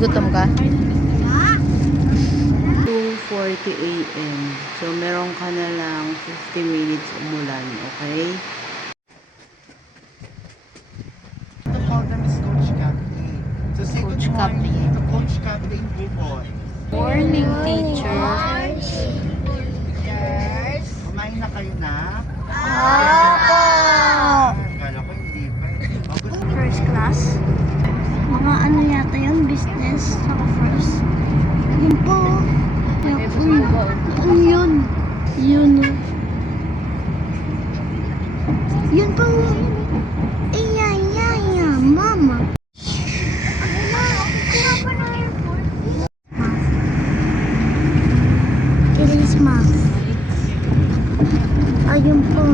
Gutom ka? 2:40 AM. So, meron ka na lang 50 minutes umulan, okay? To call them is Coach Kathleen. So say Coach good morning Kathleen. to Coach Kathleen Buboy. Morning, teacher. Kumain na kayo na? Opo! Kala ko hindi pa. First class. Mga ano yata yun, business, saka first. Yun po. Ano yun? Yun. Yun po. Iya, mama. Christmas. Ayun po.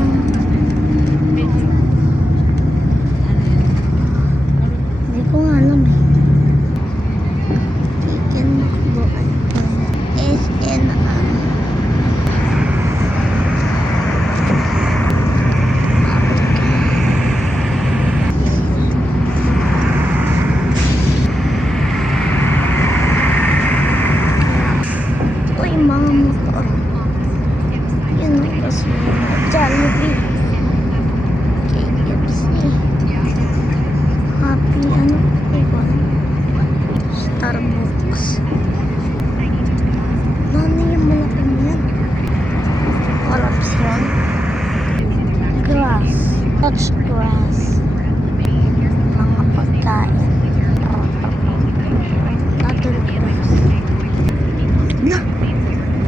Hindi ko nga alam eh. Chicken McDo SNR. Uy, mga motor. Yun ang kasi Jollibee. KFC. Happy ano? Ikaw. Starbucks. Ano yung malaking yan? Corruption. Grass. Touch grass. Mga pagkain. Other grass. Na!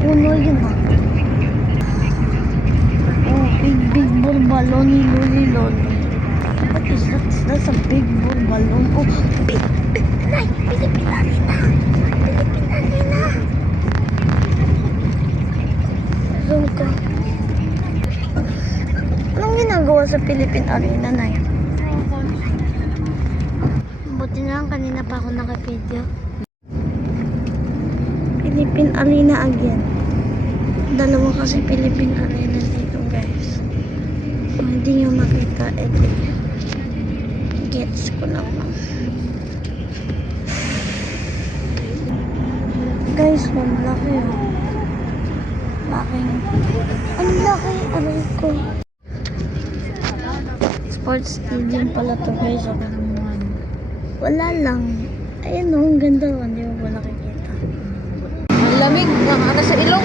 Puno yun ah. Oh, big ball balon. Loli. What is that? That's a big ball balloon. Oh, big. Nay, Philippine Arena. Zoom ka. Anong ginagawa sa Philippine Arena, Nay? Buti na lang kanina pa ako naka-video. Philippine Arena again. Dalawa kasi Philippine Arena dito, guys. Kung hindi nyo makita, gets ko naman. Guys, ang laki oh. Ang laki, aray ko. Sports stadium pala to, guys. Wala lang. Ayun oh, ang ganda oh. Hindi mo ba nakikita? Ang lamig. Nakakata sa ilong.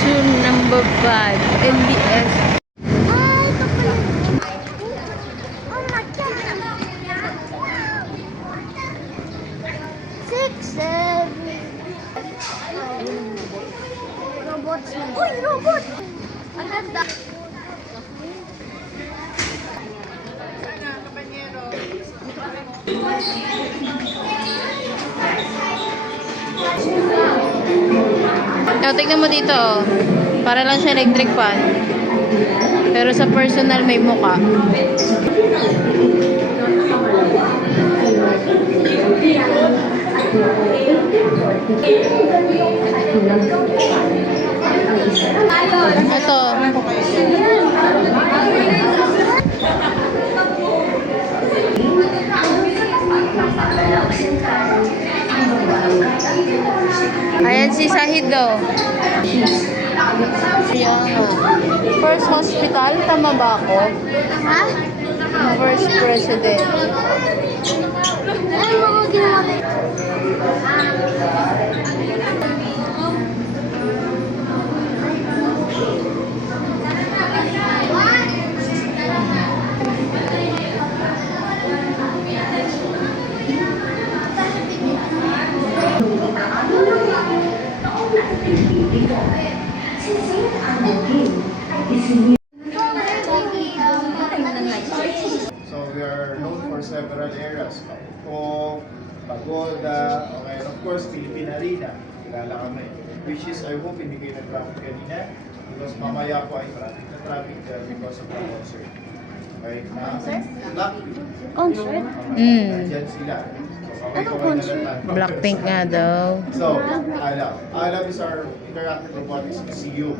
Tune number 5. NBS. Ay, ito pala. Oh my God. 6, 7. Robots. Uy, robot! Ang ganda. Tignan mo dito, oh. Para lang siya electric fan. Pero sa personal may muka. Ito. Ayan si Sahid daw. First hospital, tama ba ako? Ha? First president. Ay, mga ginawa. So we are known for several areas. Kampong, Pagoda, okay, and of course, Philippine Arena. Kilala kami. Which is, I hope, hindi kayo na-traffic kanina. Because mamaya po ay traffic there because of the concert. Okay? Concert? Concert? Nandiyan sila. So, Anong concert? Blackpink nga daw. So, Alam. Alam is our interactive robotics ECU.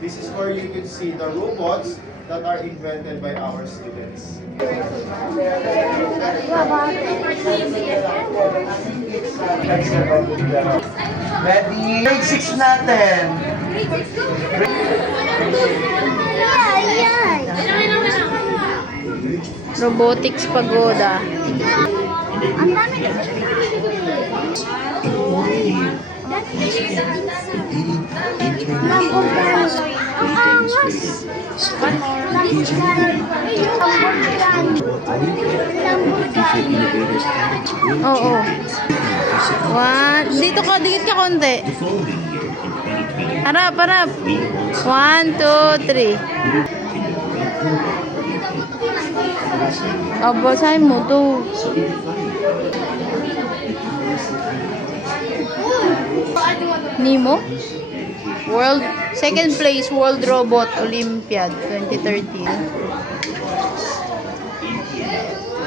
This is where you can see the robots that are invented by our students. Ready? Grade 6 natin. Robotics Pagoda. Ang dami kasi. Lamborghini. Ang angas. Lamborghini. Oo. One. Dito ka, dikit ka konti. Harap, harap. 1, 2, 3. Basahin mo to. Nemo? Second place World Robot Olympiad 2013.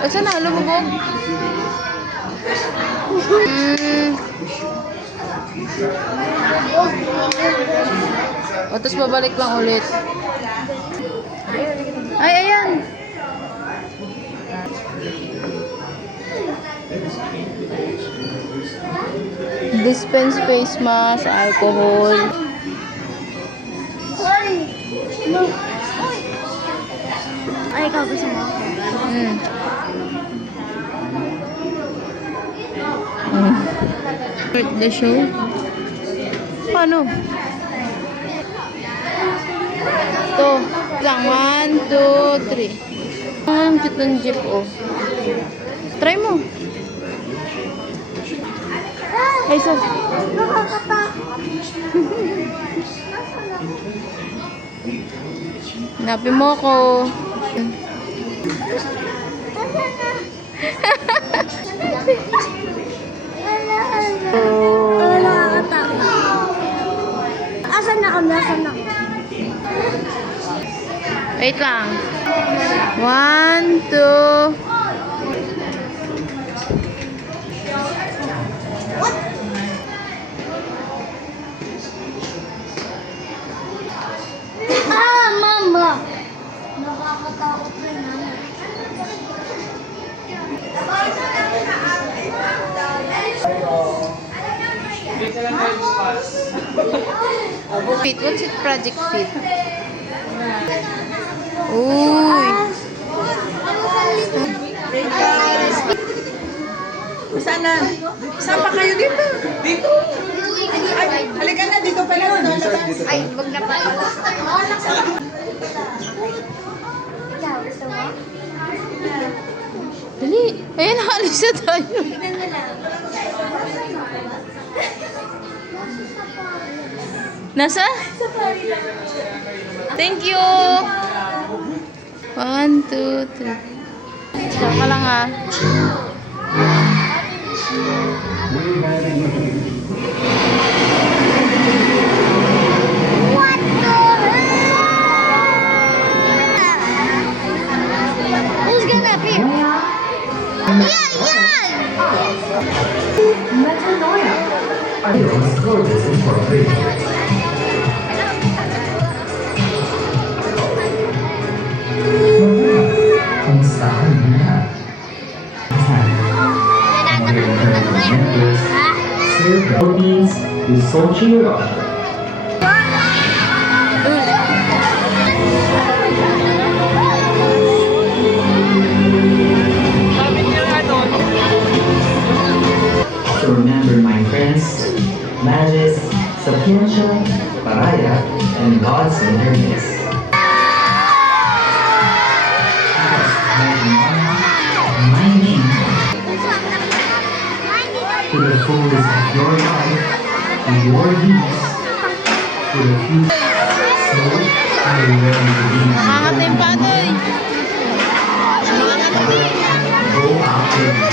Saan na? Lumubog? O, tapos babalik lang ulit. Ay, ayan. Dispense face mask, alcohol. Sorry. No. Ay, ikaw gusto mo ako. Start the show. Paano? Ito. Lang. 1, 2, 3. Ang cute ng jeep, oh. Try mo. Ay, so. Nakakatakot. Hanapin mo ko. Nakakatakot. Asan na kami? Asan na kami? Wait lang. 1, 2. Mama! Nakakatakot rin naman. Fit. What's it? Project Fit. Uy. Saan na? Saan pa kayo dito? Dito? Ay, halika na, dito pala. Ay, wag na pa. Dali. Ayan, nakalis na tayo. Nasa? Thank you. 1, 2, 3. Stop ka lang, ah. What the Who's gonna appear? Yeah! Metanoia. Adios, gorgeous and for free. Kamusta ka na? Sir Proteins with Sochi Russia. So remember, my friends, Magus, Sapiensya, Paraya, and God's Intermix. My name to the fullest of your life and your deeds to the future. So, are you ready to be my Nangangatim pa, Toy. Go after me.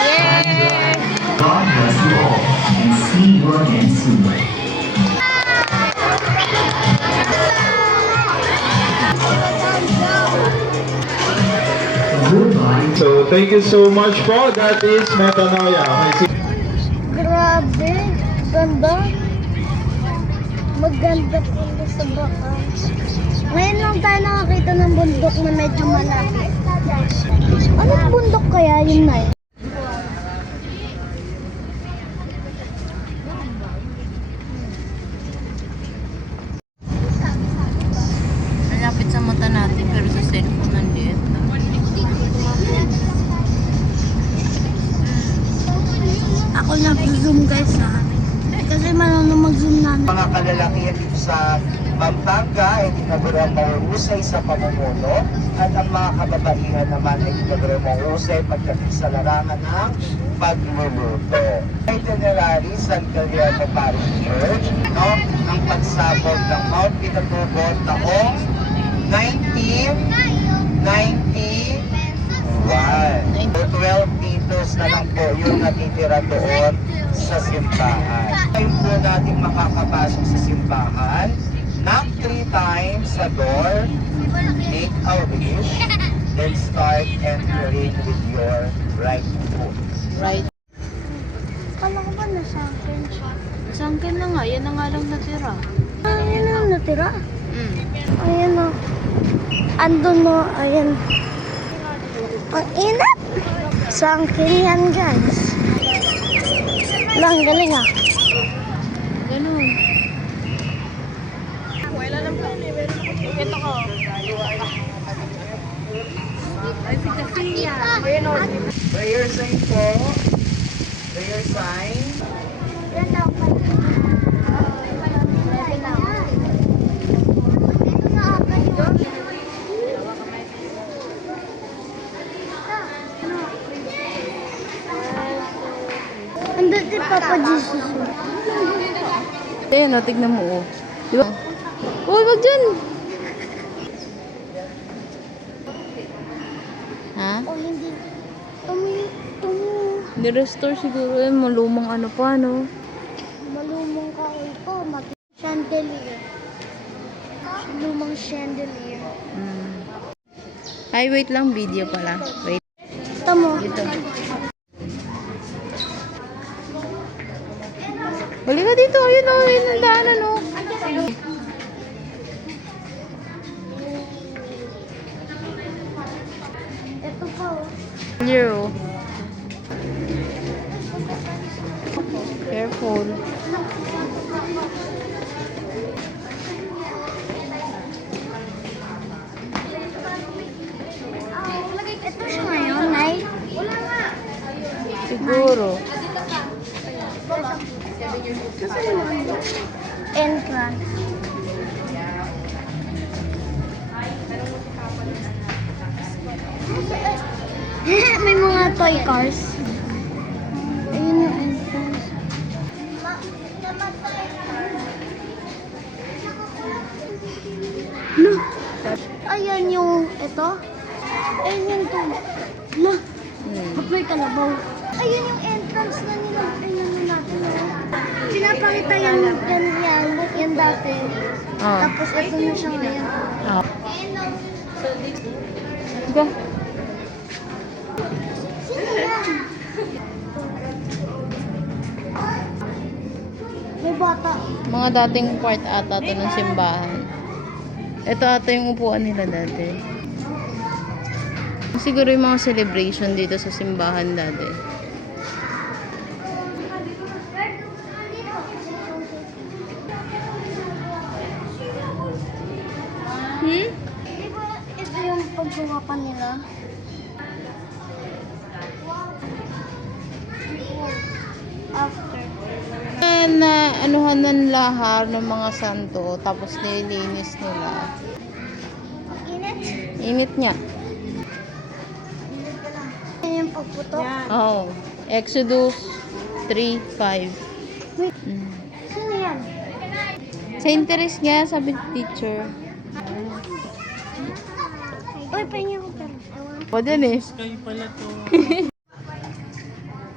Yay! God bless you all and see you again soon. Goodbye. So thank you so much po. That is Metanoia. Okay, Grabe. Ganda. Maganda pala sa bakas. Ngayon lang tayo nakakita ng bundok na medyo malaki. Anong bundok kaya yun na yun? Malapit sa mata natin pero sa cellphone nandiyan. Ako nag-zoom guys ha. Kasi marunong mag-zoom namin. Mga kalalakihan dito sa Pampanga ay tinaguro mahusay sa pamumuno at ang mga kababaihan naman ay tinaguro mahusay pagdating sa larangan ng pagluluto. Itinerary San Caliano Parish Church, no, ng pagsabog ng Mount Pinatubo taong 1991. 12 meters na lang po yung natitira doon sa simbahan. Ngayon po natin makakapasok sa simbahan. Knock 3 times sa door, make a wish, then start entering with your right foot. Right. Kala ko ba nasa akin siya? Sangkin na nga, yan na nga lang natira. Ayan na natira. Mm. Ayan na. Andun no, ayan. Ang inat! Sangkin yan guys. Lang, galing ah. Ganun. Ito ko. Prayer sign po. Prayer sign. Yan daw kayo. Ito na kayo. Andun si Papa Jesus. Ayan o, tignan mo o. Di ba? Uy, wag dyan! Ha? O hindi. Ni-restore siguro yun. Malumang ano pa, no? Malumong kahoy po. Chandelier. Lumang chandelier. Mm. Ay, wait lang. Video pala. Wait. Tamo. Dito. Balik ka dito. Ayun o. Ayun ang daanan o. Ito pa oh. Clear o. Careful. Ito siya ngayon, Nay. Siguro. Entrance. May mga toy cars. Ayun yung entrance. No. Ayan yung ito. Ayun yung to. No. Ba't may kalabaw? Ayun yung entrance na nila. Ayun na natin. Pinapakita yan yan dati. Oh. Tapos ito na siya ngayon. Oh. Go. Sino yan? May bata. Mga dating part ata to ng simbahan. Ito ata yung upuan nila dati. Siguro yung mga celebration dito sa simbahan dati. Hmm? Di ba ito yung paggawa pa nila? After. Na anuhan ng lahar ng mga santo tapos nilinis nila. Init? Init niya. Yan yung pagputok. Oh. Exodus 3:5. Mm. Sino yan? Sa interest niya, sabi ng teacher. Uy, pahingi ko pero. O din eh.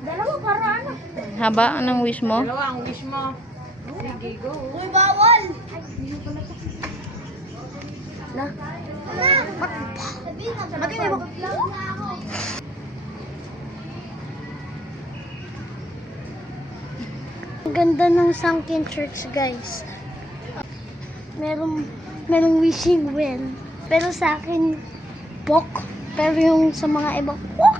Dalawa para ano? Haba ng wish mo? Dalawa ang wish mo. Sige, go. Uy, bawal! Ay, hindi pala to. Na? Ba't hindi mo? Ang ganda ng Sunken Church, guys. Meron merong wishing well. Pero sa akin, pok. Pero yung sa mga iba, pok!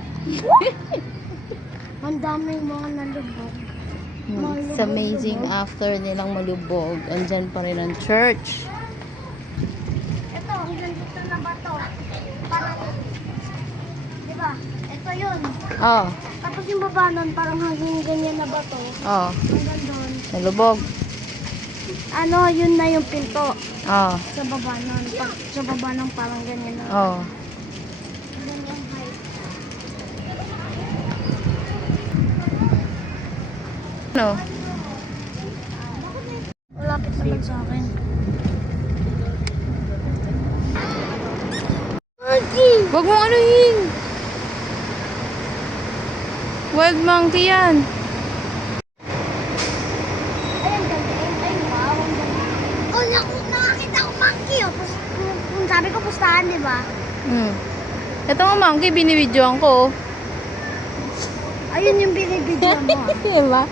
Ang daming mga nalubog. It's amazing after nilang malubog. Andyan pa rin ang church. Ito, ang ganda na bato. Parang, di ba? Ito yun. Oh, Tapos yung baba nun, parang hanggang ganyan na bato. oh. Hanggang doon. Nalubog. Ano, yun na yung pinto. Oh, Sa baba nun. Sa baba nun, parang ganyan na. oh. Ganyang height. Ano? Malapit naman sa akin. Huwag mong anuhin. Wild monkey yan. Ayan, ganda. Ay, wow. Ang ganda. Oh, nakakita ko monkey. Oh. Kung sabi ko, pustahan, di ba? Ito nga monkey, binibidyoan ko. Ayun yung binibidyo mo. Diba?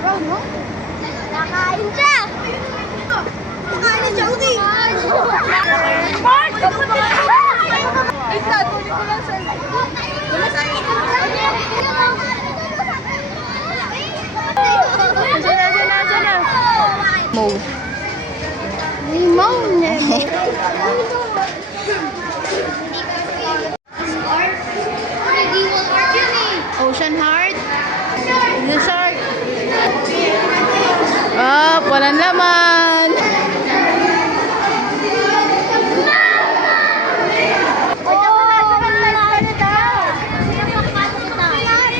Bro, no? Nakain siya! Nakain na siya, Ugi! Mark! Ay, tuloy ko lang sa... Mo. Nemo, Nemo. Ocean heart. The shark. Ah, walang laman.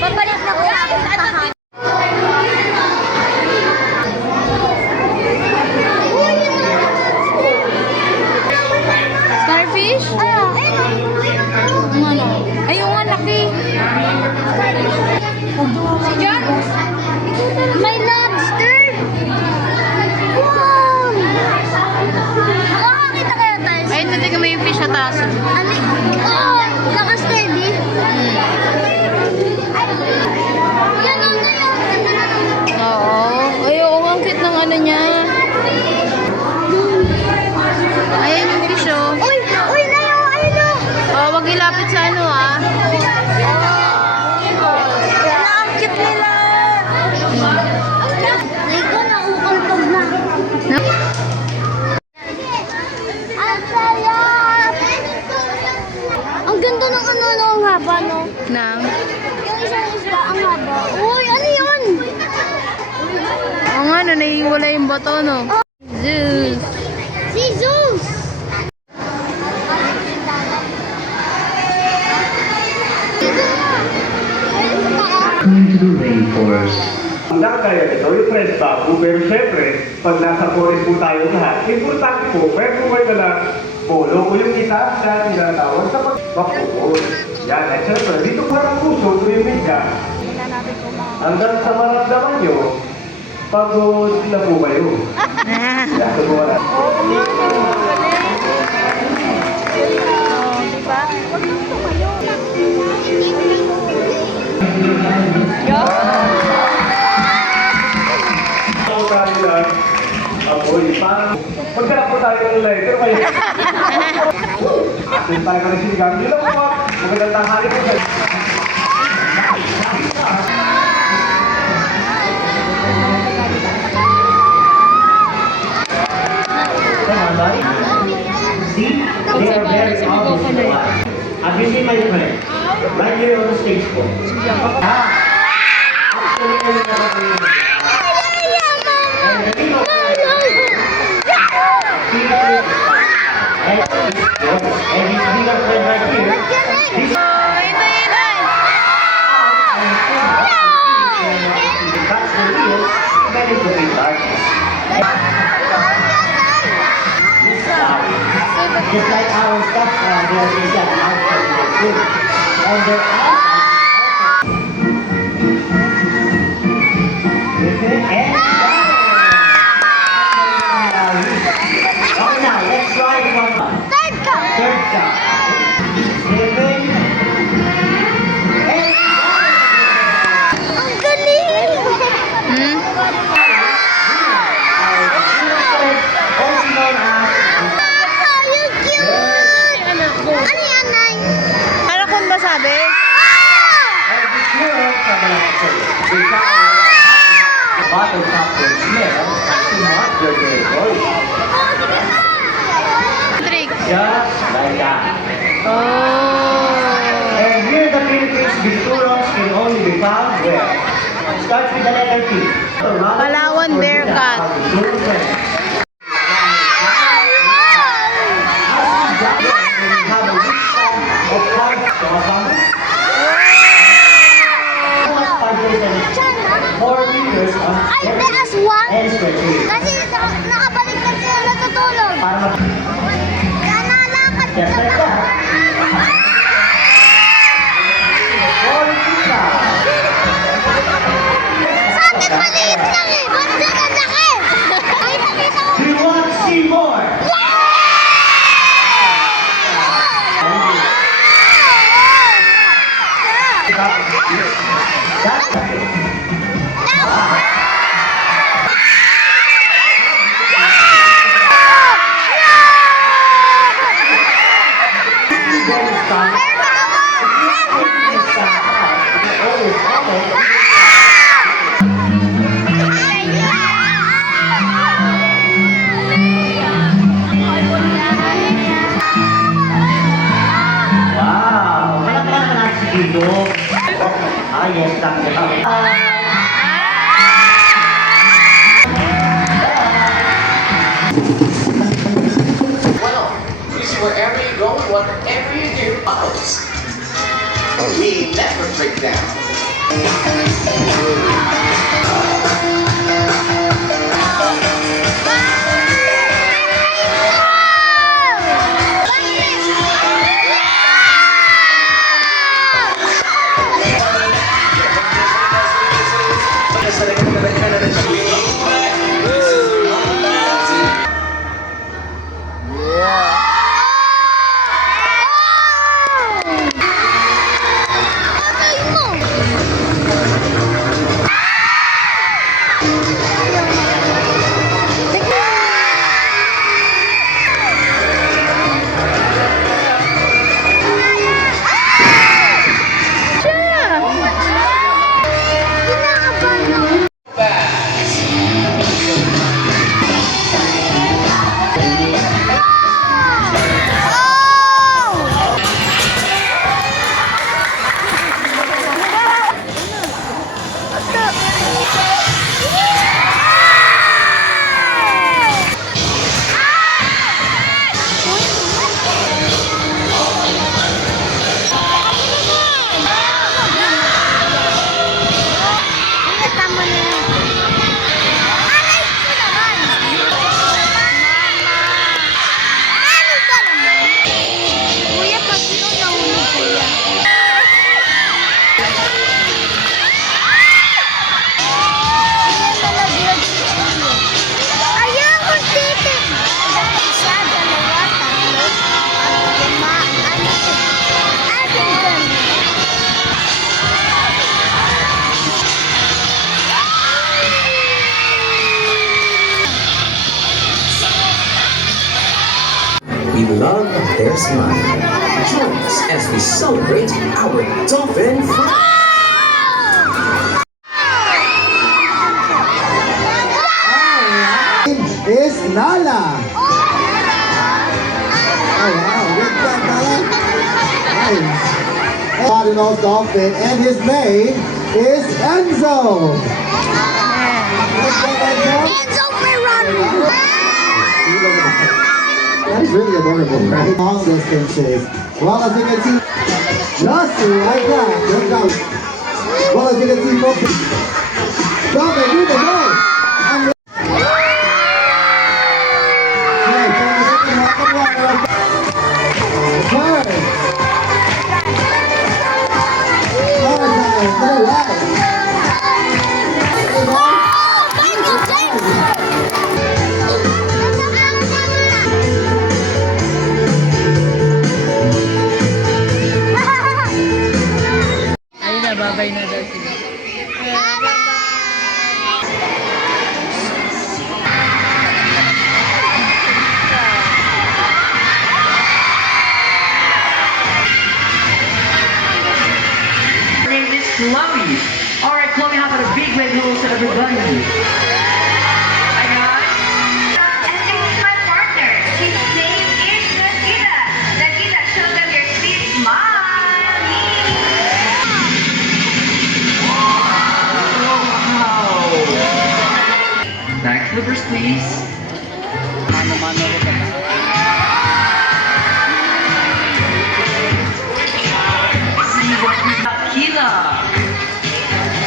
Babalik na ko sa akin tahan. Starfish? Ano? Ay, yung nga, laki. Si John? May lobster! Wow! Nakakakita kaya tayo? Ay, natigyan mo yung fish na taso. Ano? Oh! Naka-steady? Yan ang ngayon! Oo. Ay, oo nga, ang cute ng ano niya. Ayan yung fish, oh. Uy! Uy! Nayo! Ayun o! Oh, wag ilapit sa ano, ah. Ang cute nila! Ay ko, nakukultog na. No? Ang saya! Ang ganda ng ano, no, ang haba, no? Nang? Yung isang isda, ang haba. Uy! Ano yun? Oo nga, no, naiwala yung bato, no? Zeus. Si Zeus! Come to the rainforest. Ang nakakaya nito, yung fresh bamboo, pero syempre, pag nasa forest po tayo lahat, importante po, meron po kayo nalang polo o yung isa na tinatawag sa pag-bakukod. Yan, at syempre, dito parang puso, ito yung media. Hanggang sa maramdaman nyo, pagod na po kayo. Yan, ito po wala. Ako tayo lang, apoy, parang magkala po tayo ng letter, kayo. Atin tayo ka rin sinigang. Yun lang po, magandang tanghali po kayo. See, they are very obvious to us. Have you seen my friend? Right here on the stage po. Actually, and the name of and his bigger friend right here. This that's the real, that is the big darkness. Just like our stepson, there is that outside the good. On their outside, okay, and okay, now let's try one more. Third time. Seven. bottle popcorn smell to mark your territory. Trick. Just like that. Oh. And here in the Philippines, these two rocks can only be found where? Starts with the letter T. Palawan Bear Cat. Ay, may aswang! Kasi nakabaliktad sila natutulog. Kaya nalakad Just like that. Sa atin maliit lang eh! Ba't dyan ang laki? Ay, nakita mo! Do you want to see more? Wow! Malaki naman ang dito. Ah, yes, sakto. Well, use wherever you go, whatever you do, follows. We never break down. We love their smile. Join us as we celebrate our dolphin friends. Is Nala. Oh wow, good job, Nala. Nice. Cardinals dolphin, and his mate is Enzo. Good job, Enzo. Enzo Ferrari! That is really adorable, right? Long distances. Well, as you can see, just like that. Good job. Well, as you can see, folks, dolphin, do the go. Ayun na, babay na daw sila. Bye-bye! please. Tequila.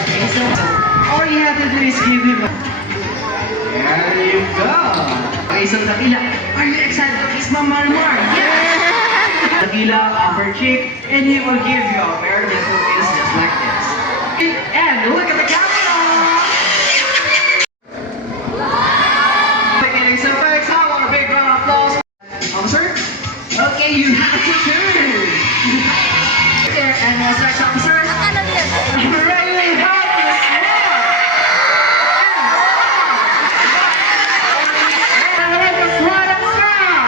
Okay, so all you have to do is give him a... There you go. Okay, so tequila. Are you excited to kiss Mama Marimar? Yes! Tequila off her cheek, and he will give you a very little kiss just like this. And look at the camera! Beginning so thanks. I want a big round of applause. Officer? Okay, you have to turn. There, and what's next, officer? Ready to help this one. And let us run it down.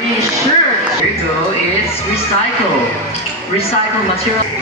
Be sure to go is recycle. Recycle material.